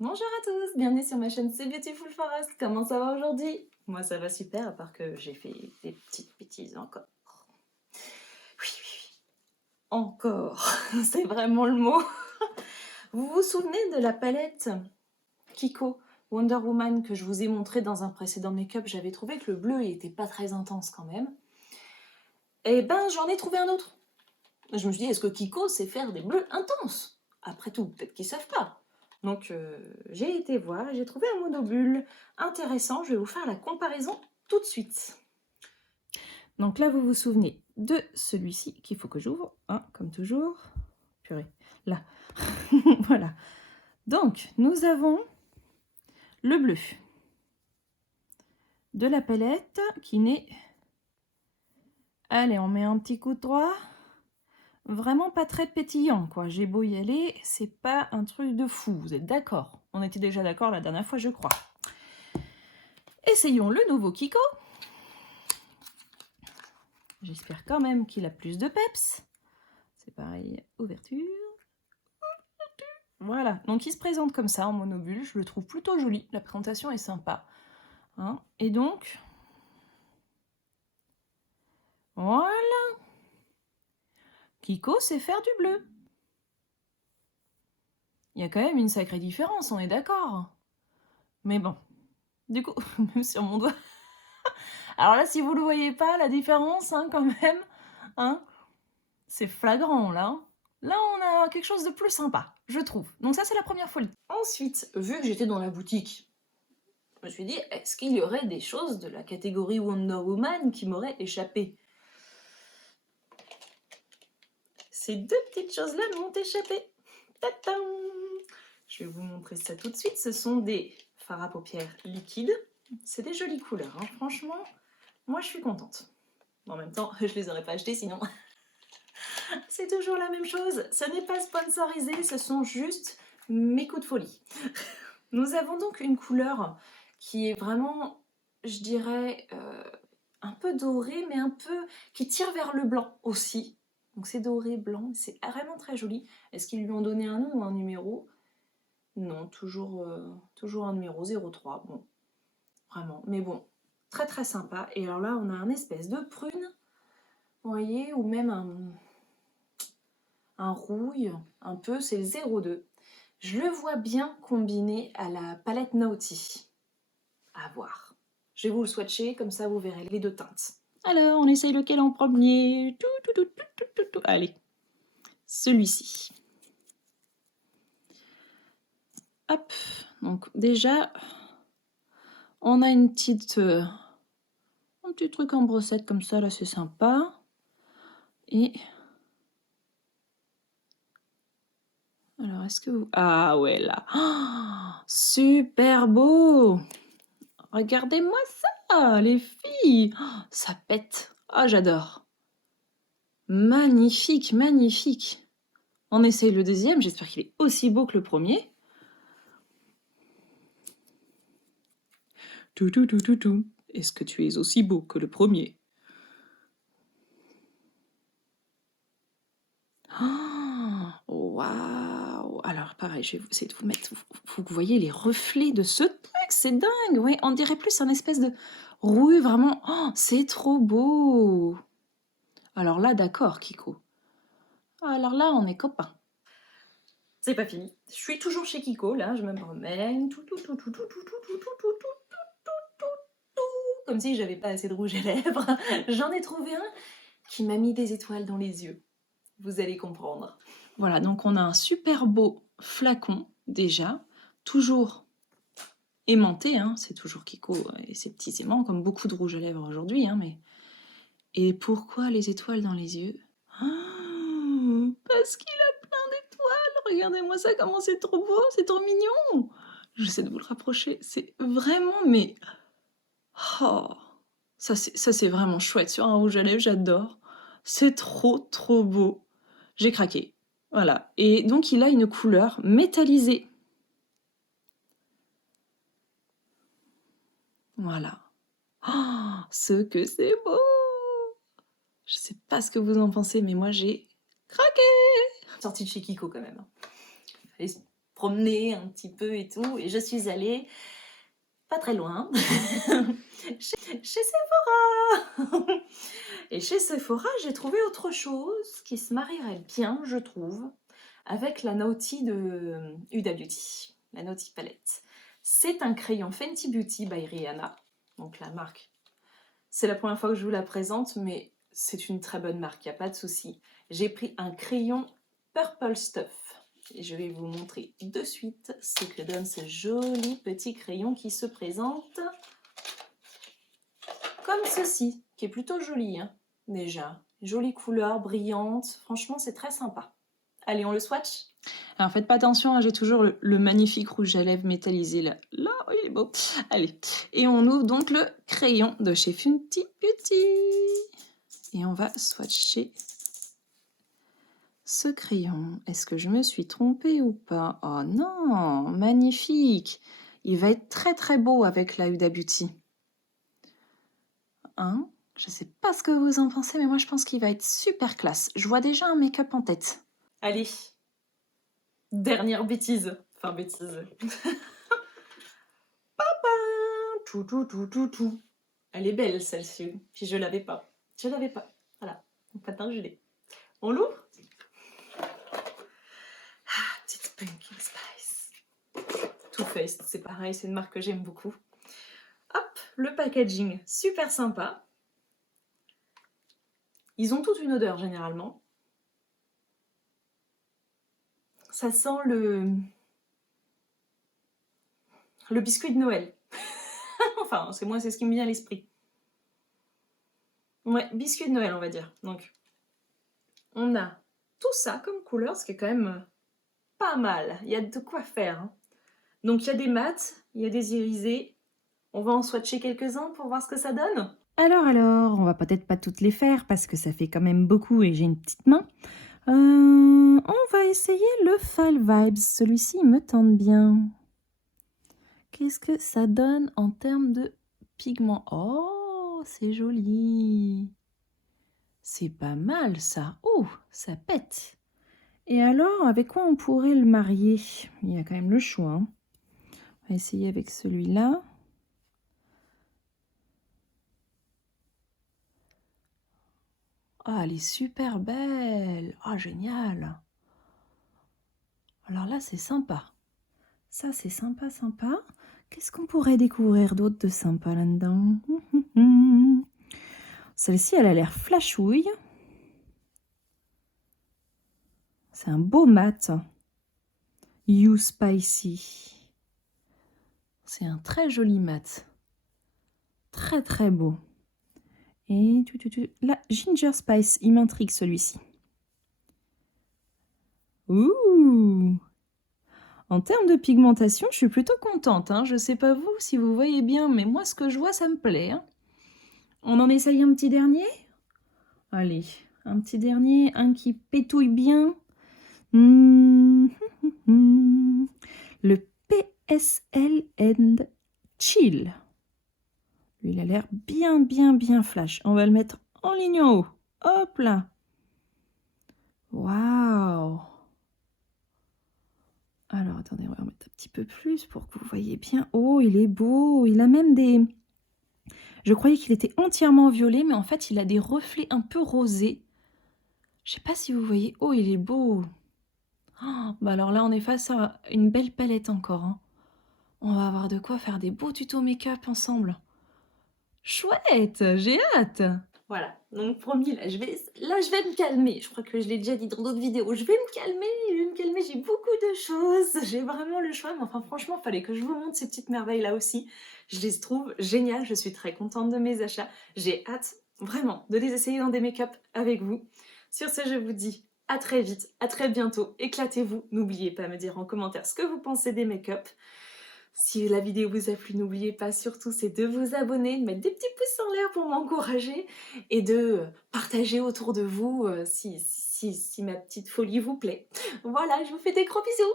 Bonjour à tous, bienvenue sur ma chaîne C'est Beautiful Forest. Comment ça va aujourd'hui? Moi ça va super, à part que j'ai fait des petites bêtises encore. Oui, oui, oui. Encore, c'est vraiment le mot. Vous vous souvenez de la palette Kiko Wonder Woman que je vous ai montré dans un précédent make-up? J'avais trouvé que le bleu il était pas très intense quand même. Et ben j'en ai trouvé un autre. Je me suis dit, est-ce que Kiko sait faire des bleus intenses? Après tout, peut-être qu'ils savent pas. Donc j'ai été voir et j'ai trouvé un monobule intéressant. Je vais vous faire la comparaison tout de suite. Donc là, vous vous souvenez de celui-ci qu'il faut que j'ouvre, hein, comme toujours. Purée, là. Voilà. Donc, nous avons le bleu de la palette qui n'est... Allez, on met un petit coup de droit. Vraiment pas très pétillant, quoi. J'ai beau y aller, c'est pas un truc de fou. Vous êtes d'accord? On était déjà d'accord la dernière fois, je crois. Essayons le nouveau Kiko. J'espère quand même qu'il a plus de peps. C'est pareil, ouverture. Voilà, donc il se présente comme ça en monobule. Je le trouve plutôt joli. La présentation est sympa. Hein, et donc, voilà. Kiko sait faire du bleu. Il y a quand même une sacrée différence, on est d'accord. Mais bon, du coup, même sur mon doigt... Alors là, si vous le voyez pas, la différence, hein, quand même, hein, c'est flagrant, là. Là, on a quelque chose de plus sympa, je trouve. Donc ça, c'est la première folie. Ensuite, vu que j'étais dans la boutique, je me suis dit, est-ce qu'il y aurait des choses de la catégorie Wonder Woman qui m'auraient échappé? Ces deux petites choses-là m'ont échappé. Tadam! Je vais vous montrer ça tout de suite. Ce sont des fards à paupières liquides. C'est des jolies couleurs, hein. Franchement, moi je suis contente. En même temps, je les aurais pas achetés sinon. C'est toujours la même chose. Ce n'est pas sponsorisé, ce sont juste mes coups de folie. Nous avons donc une couleur qui est vraiment, je dirais, un peu dorée, mais un peu qui tire vers le blanc aussi. Donc c'est doré, blanc, c'est vraiment très joli. Est-ce qu'ils lui ont donné un nom ou un numéro? Non, toujours un numéro 03. Bon, vraiment. Mais bon, très très sympa. Et alors là, on a un espèce de prune, vous voyez, ou même un rouille, un peu, c'est le 02. Je le vois bien combiné à la palette Naughty. À voir. Je vais vous le swatcher, comme ça vous verrez les deux teintes. Alors, on essaye lequel en premier? Allez, celui-ci. Hop, donc déjà, on a un petit truc en brossette comme ça, là c'est sympa. Et... alors, est-ce que vous... ah ouais, là. Oh, super beau! Regardez-moi ça, les filles! Oh, ça pète. Ah, j'adore. Magnifique, magnifique. On essaye le deuxième, j'espère qu'il est aussi beau que le premier. Tout. Est-ce que tu es aussi beau que le premier? Waouh! Alors pareil, je vais essayer de vous mettre... vous voyez les reflets de ce truc, c'est dingue! Oui, on dirait plus un espèce de rouille, vraiment. Oh, c'est trop beau! Alors là, d'accord, Kiko. Alors là, on est copains. C'est pas fini. Je suis toujours chez Kiko, là, je me promène. Comme si j'avais pas assez de rouge à lèvres. J'en ai trouvé un qui m'a mis des étoiles dans les yeux. Vous allez comprendre. Voilà, donc on a un super beau flacon, déjà. Toujours aimanté, hein, c'est toujours Kiko et ses petits aimants, comme beaucoup de rouge à lèvres aujourd'hui, hein, mais... Et pourquoi les étoiles dans les yeux? Oh, parce qu'il a plein d'étoiles. Regardez-moi ça, comment c'est trop beau, c'est trop mignon. J'essaie de vous le rapprocher, c'est vraiment, mais... oh, ça c'est vraiment chouette sur un rouge à lèvres, j'adore. C'est trop beau. J'ai craqué. Voilà. Et donc il a une couleur métallisée. Voilà. Oh, ce que c'est beau! Je sais pas ce que vous en pensez, mais moi j'ai craqué! Sortie de chez Kiko quand même. Fallait promener un petit peu et tout. Et je suis allée pas très loin, chez Sephora. Et chez Sephora, j'ai trouvé autre chose qui se marierait bien, je trouve, avec la Naughty de Huda Beauty, la Naughty Palette. C'est un crayon Fenty Beauty by Rihanna, donc la marque. C'est la première fois que je vous la présente, mais c'est une très bonne marque, il n'y a pas de souci. J'ai pris un crayon Purple Stuff. Et je vais vous montrer de suite ce que donne ce joli petit crayon qui se présente comme ceci, qui est plutôt joli, hein, déjà. Jolie couleur, brillante, franchement c'est très sympa. Allez, on le swatch. Alors faites pas attention, hein, j'ai toujours le magnifique rouge à lèvres métallisé là. Là, oh, il est beau. Allez, et on ouvre donc le crayon de chez Fenty Beauty. Et on va swatcher ce crayon. Est-ce que je me suis trompée ou pas? Oh non, magnifique. Il va être très très beau avec la Huda Beauty. Hein? Je sais pas ce que vous en pensez, mais moi je pense qu'il va être super classe. Je vois déjà un make-up en tête. Allez, dernière bêtise. Enfin, bêtise. Papa! Tout, tout, tout, tout, tout. Elle est belle celle-ci. Puis je l'avais pas. Je l'avais pas. Voilà. Donc maintenant je l'ai. On l'ouvre? Ah, petite Pumpkin Spice. Too Faced, c'est pareil, c'est une marque que j'aime beaucoup. Hop, le packaging, super sympa. Ils ont toute une odeur généralement. Ça sent le biscuit de Noël. Enfin, c'est moi, c'est ce qui me vient à l'esprit. Ouais, biscuit de Noël, on va dire. Donc, on a tout ça comme couleur, ce qui est quand même pas mal. Il y a de quoi faire. Hein. Donc, il y a des mats, il y a des irisés. On va en swatcher quelques-uns pour voir ce que ça donne. Alors, on va peut-être pas toutes les faire parce que ça fait quand même beaucoup et j'ai une petite main. On va essayer le Fall Vibes. Celui-ci il me tente bien. Qu'est-ce que ça donne en termes de pigment? Oh, c'est joli. C'est pas mal ça. Oh, ça pète. Et alors, avec quoi on pourrait le marier? Il y a quand même le choix. Hein. On va essayer avec celui-là. Ah, elle est super belle. Ah, génial. Alors là, c'est sympa. Ça, c'est sympa, sympa. Qu'est-ce qu'on pourrait découvrir d'autre de sympa là-dedans? Celle-ci, elle a l'air flashouille. C'est un beau mat. You Spicy. C'est un très joli mat. Très, très beau. Et là, Ginger Spice, il m'intrigue celui-ci. Ouh! En termes de pigmentation, je suis plutôt contente. Hein. Je ne sais pas vous si vous voyez bien, mais moi, ce que je vois, ça me plaît. Hein. On en essaye un petit dernier? Allez, un petit dernier, un qui pétouille bien. Le PSL and Chill. Lui, il a l'air bien, bien, bien flash. On va le mettre en ligne en haut. Hop là. Waouh. Alors, attendez, on va remettre un petit peu plus pour que vous voyez bien. Oh, il est beau. Il a même des... Je croyais qu'il était entièrement violet, mais en fait, il a des reflets un peu rosés. Je sais pas si vous voyez. Oh, il est beau. Oh, bah alors là, on est face à une belle palette encore. Hein. On va avoir de quoi faire des beaux tutos make-up ensemble. Chouette, j'ai hâte. Voilà, donc promis, là je vais me calmer. Je crois que je l'ai déjà dit dans d'autres vidéos. Je vais me calmer, j'ai beaucoup de choses. J'ai vraiment le choix, mais enfin franchement, il fallait que je vous montre ces petites merveilles-là aussi. Je les trouve géniales, je suis très contente de mes achats. J'ai hâte, vraiment, de les essayer dans des make-up avec vous. Sur ce, je vous dis à très vite, à très bientôt. Éclatez-vous. N'oubliez pas de me dire en commentaire ce que vous pensez des make-up. Si la vidéo vous a plu, n'oubliez pas surtout c'est de vous abonner, de mettre des petits pouces en l'air pour m'encourager et de partager autour de vous si ma petite folie vous plaît. Voilà, je vous fais des gros bisous.